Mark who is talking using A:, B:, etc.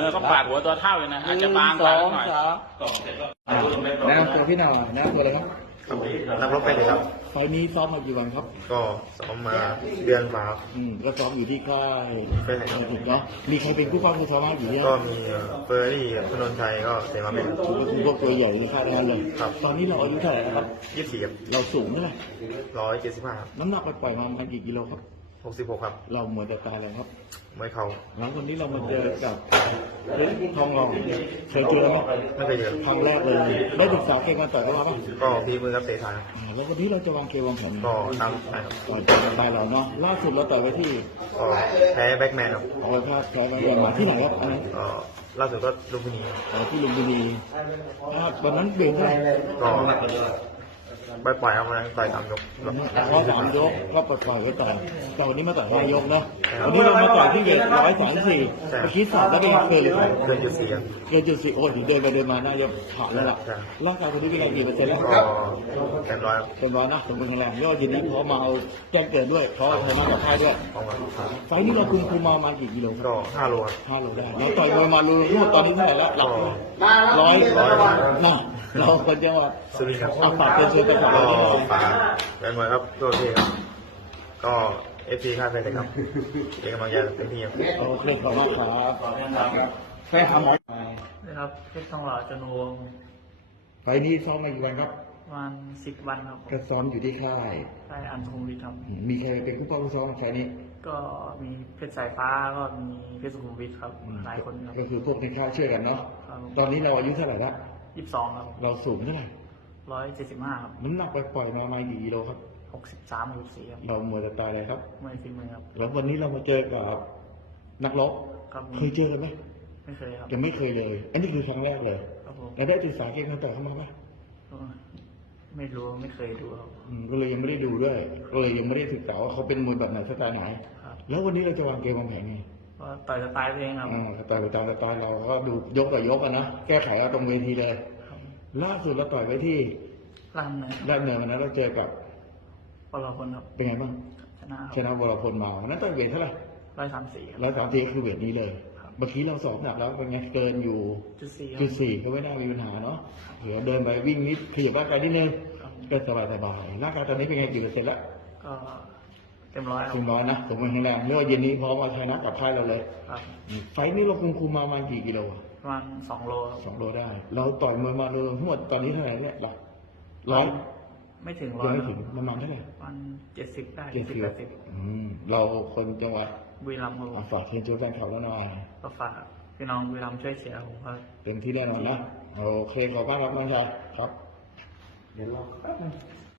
A: ก็ปาดหัวตัวเท่าอยู่นะอาจจะบางกว่าหน่อย
B: แนะนำตัวพี่หน่อยแนะนำตัวเลยครับ
C: นักรบไปเลยครับ
B: ไฟล์นี้ซ้อมมากี่วันครับ
C: ก็ซ้อมมาเดือนมาครับ
B: ก็ซ้อมอยู่ที่ค่าย
C: ไปไหน
B: ถึงเนาะมีใครเป็นผู้ป้องกันซ้อมบ้างอยู่เนี่ย
C: ก็มีเฟอร์รี่กับพนนชัยก็เสมาเป็น
B: ก็คือพวกตัวใหญ่ในค่ายนั้นเลย
C: ครับ
B: ตอนนี้เราอายุเท่าไหร่ครับ
C: 24ครับ
B: เราสูงเท่าไหร่
C: 175ครับ
B: น้ำหนักไปปล่อยมากี่กิโลครับ
C: 66ครับ
B: เราเหมือนแต่ตายเลยครับ
C: มวยเข่า
B: แล้ววันนี้เรามาเจอกับทองหล่อเคยเจอไหม
C: ไม่เคยเจอ
B: ครั้งแรกเลยได้ศึกษาเกมการต่อยเขามาป่ะ
C: ก็พีมือกับเตะทาง
B: แล้ววันนี้เราจะวางเกมวางแผน
C: ก็ตามไปครับ
B: ต่อยตายเราเนาะล่าสุดเราต่อยไว้ที่
C: ก็แพ้แบ็กแมนครับ
B: เอาไว้พลาดแพ้มาที่ไหนครับอันนั้น
C: ล่าสุดก็ลุมพินี
B: ที่ลุมพินีวันนั้นเบรกเท่าไหร่
C: ก็ปล่อยเอามาต่อย3 ยก
B: เพราะ3 ยกก็ปล่อยไว้แต่วันนี้มาต่อย5 ยกนะวันนี้เรามาต่อยที่เวท134เมื่อกี้สอบแล้วเป็นเกินเลย
C: เกิน.4ครับ
B: เกิน.4โอ้ยเดินไปเดินมาน่าจะผ่านแล้วล่ะร่างกายคนนี้เป็นไงกี่เปอร์เซ็นต์แล้ว
C: ก็เต็มร้อย
B: เต็มร้อยนะสมบูรณ์แข็งแรงยอดยินดีพร้อมมาเอาแจ้งเกิดด้วยเพราะเธอมากับค่ายด้วยไฟนี้เราคุมมากี่กิโล
C: ก็5 โลครับ
B: 5 โลได้เราต่อยมวยมารู้ตอนนี้เท่าไหร่แล้วหลัก100นะเราคนจังหวัด
C: สุรินทร์ครับ
B: ฝากเป็นเชิญไป
C: ก็ฝากแฟนมวยครับตัวพี่ครับก็FC ค่ายไปเลยครับเป็นกำลังใจเต็มที่ครับ
B: โอเคขอบคุณครับแค่หาหมอ
D: นะครับเพชรทองหล่อจนวง
B: ไฟนี้ซ้อมมากี่วันครับ
D: วัน10 วันครับ
B: ก็ซ้อมอยู่ที่ค่าย
D: อันธงวิทย์ครับ
B: มีใครเป็นผู้ป้องกันซ้อมไฟนี้
D: ก็มีเพชรสายฟ้าก็มีเพชรสุขุมวิทครับหลายคนครับ
B: ก็คือพวกในค่ายช่วยกันเนาะตอนนี้เราอายุเท่าไหร่ละ
D: 22ครับ
B: เราสูงเท่าไหร่
D: 175ครับ
B: น้ำหนักปล่อยมากี่กิโลครับ
D: 63 64ครับ
B: เรามวยตายอะไรครับ
D: มวยฝีมือครับ
B: แล้ววันนี้เรามาเจอกับนักรบเคยเจอกันไหม
D: ไม่เคยครับ
B: ยังไม่เคยเลยอันนี้คือครั้งแรกเลยแล้วได้ศึกษาเกมการต่อยเข้ามาไหม
D: ไม่รู้ไม่เคยดูครับ
B: ก็เลยยังไม่ได้ดูด้วยก็เลยยังไม่ได้ศึกษาว่าเขาเป็นมวยแบบไหนสไตล์ไหนแล้ววันนี้เราจะวางเกมวางแผนไง
D: ก็ต่อยสไตล์เองครับ
B: ต่อยตามสไตล์เราก็ดูยกต่อยกนะแก้ไขเอาตรงเวทีเลยล่าสุดเราต่อยไว้ที่
D: ด้าน
B: เหนือนะเราเจอกับ
D: วรพลครับ
B: เป็นไงบ้างชนะวรพลมานั้นต่อยเวทเท่าไหร่134คือเวทนี้เลยเมื่อกี้เราสอบหนักแล้วเป็นไงเกินอยู่.4ก็ไม่น่ามีปัญหาเนาะเหลือเดินไปวิ่งนิดขยับร่างกายนิดนึงก็สบายร่างกายตอนนี้เป็นไงกี่เปอร์เซ็นต์แล้ว
D: ก็เต็มร้อย
B: นะผมแข็งแรงเรื่องเย็นนี้พร้อมมาชนะกับค่ายเราเลยไฟนี้เราคุมมากี่กิโล
D: ประมาณ2 โล
B: 2 โลได้เราต่อยมวยมาเลยทั้งหมดตอนนี้เท่าไหร่เนี่ยหลัก100
D: ไม่ถึง
B: ไม่ถึงประมาณเท่าไหร่
D: ประมาณ70ได้
B: 70เราคนจังหวัด
D: บุรีรัมย์ครับ
B: ฝากเชิญชวนแฟนคลับแล้วหน่อย
D: ก็ฝากพี่น้องบุรีรัมย์ช่วยเชียร์ผมครับ
B: เต็มที่แน่นอนนะโอเคขอบคุณครับน้องชายครับเดี๋ยวรอแป๊บนึง